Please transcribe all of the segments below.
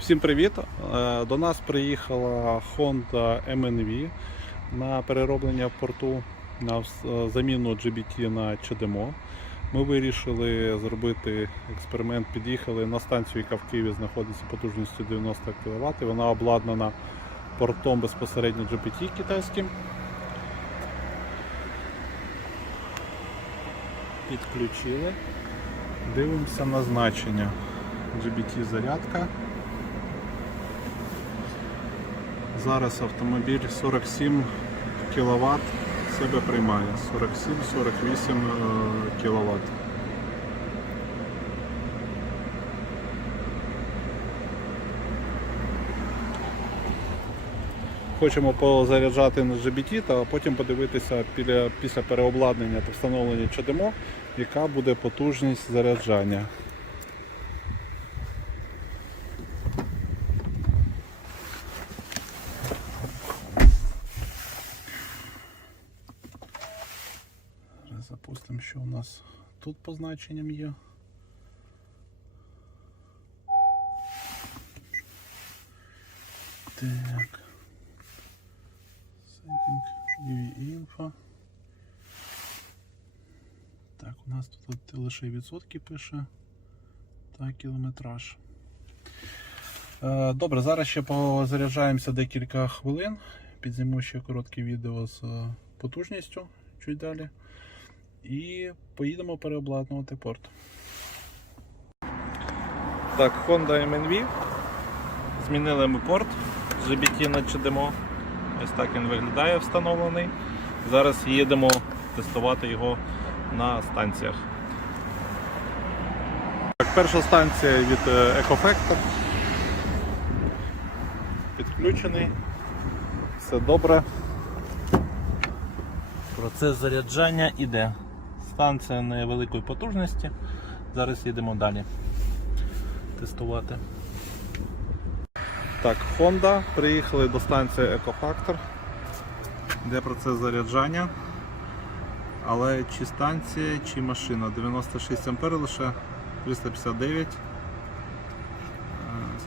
Всім привіт! Е, До нас приїхала Honda MNV на перероблення в порту на е, заміну GBT на CHAdeMO. Ми вирішили зробити експеримент. Під'їхали на станцію, яка в Києві знаходиться потужністю 90 кВт. Вона обладнана портом безпосередньо GPT китайським. Підключили. Дивимося на значення. GBT зарядка. Зараз автомобіль 47 кВт себе приймає. 47-48 кВт. Хочемо позаряджати на GBT та потім подивитися після, переобладнання та встановлення CHAdeMO, яка буде потужність заряджання. Зараз запустимо, що у нас тут по значенням є. Так. Setting UV info. Так, у нас тут лише відсотки пише та кілометраж. Е, Добре, зараз ще позаряджаємося декілька хвилин. Підзніму ще коротке відео з потужністю чуть далі. І поїдемо переобладнувати порт. Так, Honda MNV. Змінили ми порт з GBT на CHAdeMO. Ось так він виглядає встановлений. Зараз їдемо тестувати його на станціях. Так, перша станція від е, EcoFactor. Підключений. Все добре. Процес заряджання іде. Станція невеликої потужності. Зараз їдемо далі тестувати. Так, Honda. Приїхали до станції EcoFactor. Де процес заряджання. Але чи станція, чи машина. 96 А лише 359. Е,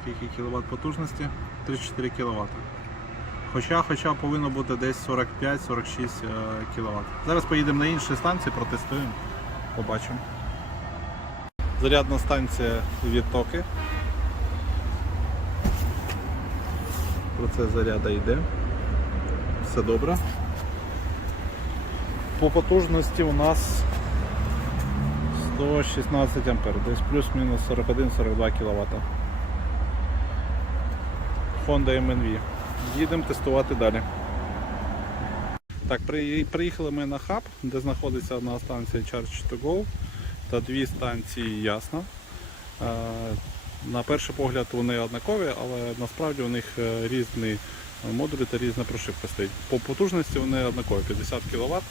Скільки кВт потужності? 34 кВт. Хоча, хоча повинно бути десь 45-46 кВт. Зараз поїдемо на інші станції, протестуємо, побачимо. Зарядна станція від токи. Процес заряду йде. Все добре. По потужності у нас 116 А, десь плюс-мінус 41-42 кВт. Honda MNV. Їдемо тестувати далі. Так, приїхали ми на хаб, де знаходиться одна станція Charge to Go та дві станції Ясно. Е, На перший погляд вони однакові, але насправді у них е, різні модулі та різна прошивка стоїть. По потужності вони однакові 50 кВт,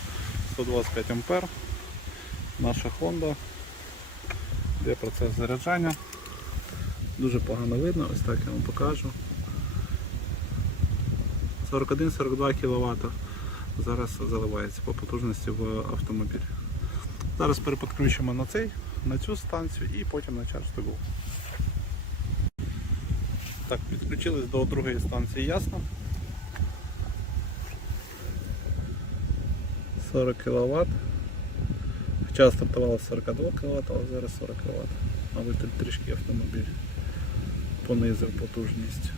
125 А. Наша Honda. Де процес заряджання. Дуже погано видно, ось так я вам покажу. 41-42 кВт зараз заливається по потужності в автомобіль. Зараз переподключимо на цей, на цю станцію і потім на Charge Go. Так, підключились до другої станції ясно. 40 кВт. Хоча стартувало 42 кВт, але зараз 40 кВт. Мабуть, трішки автомобіль понизив потужність.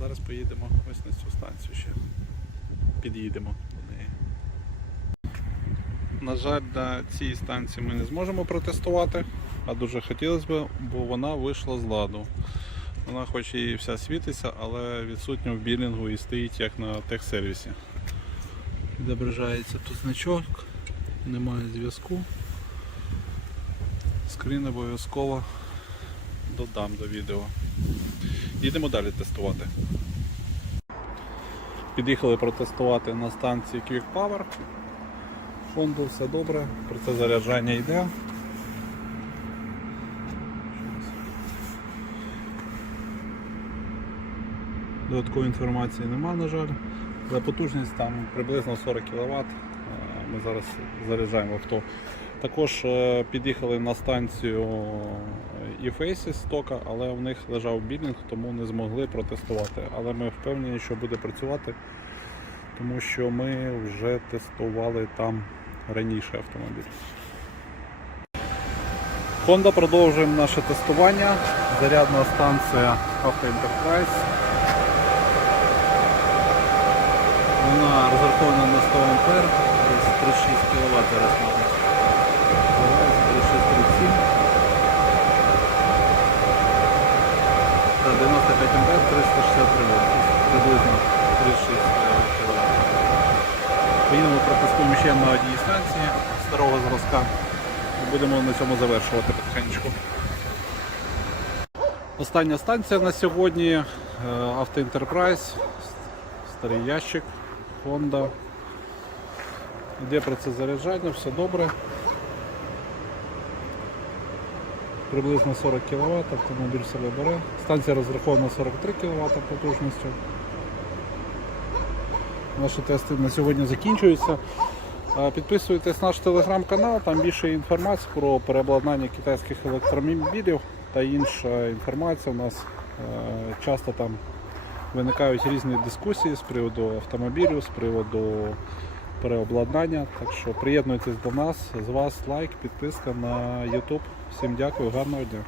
Зараз поїдемо ось на цю станцію ще. Під'їдемо до неї. На жаль, на цій станції ми не зможемо протестувати, а дуже хотілося б, бо вона вийшла з ладу. Вона хоч і вся світиться, але відсутня в білінгу і стоїть як на техсервісі. Відображається тут значок, немає зв'язку. Скрін обов'язково додам до відео. Їдемо далі тестувати. Під'їхали протестувати на станції Quick Power. Фонду все добре, процес заряджання йде. Додаткової інформації нема, на жаль. За потужність там приблизно 40 кВт. Ми зараз заряджаємо авто. Також е, під'їхали на станцію eFaces стока, але в них лежав білінг, тому не змогли протестувати. Але ми впевнені, що буде працювати, тому що ми вже тестували там раніше автомобіль. Honda продовжуємо наше тестування. Зарядна станція Auto Enterprise. Вона розрахована на 100 А, 36 кВт зараз мабуть. 3637. Та 95 А 363 вольт. Приблизно 36 кВт. Поїдемо протестуємо ще на одній станції старого зразка. І будемо на цьому завершувати потихеньку. Остання станція на сьогодні е, Старий ящик, Honda. Йде процес заряджання, все добре. Приблизно 40 кВт, автомобіль себе бере. Станція розрахована 43 кВт потужністю. Наші тести на сьогодні закінчуються. Підписуйтесь на наш телеграм-канал, там більше інформації про переобладнання китайських електромобілів та інша інформація. У нас е, часто там виникають різні дискусії з приводу автомобілю, з приводу переобладнання. Так що приєднуйтесь до нас, з вас лайк, підписка на YouTube. Всім дякую, гарного дня.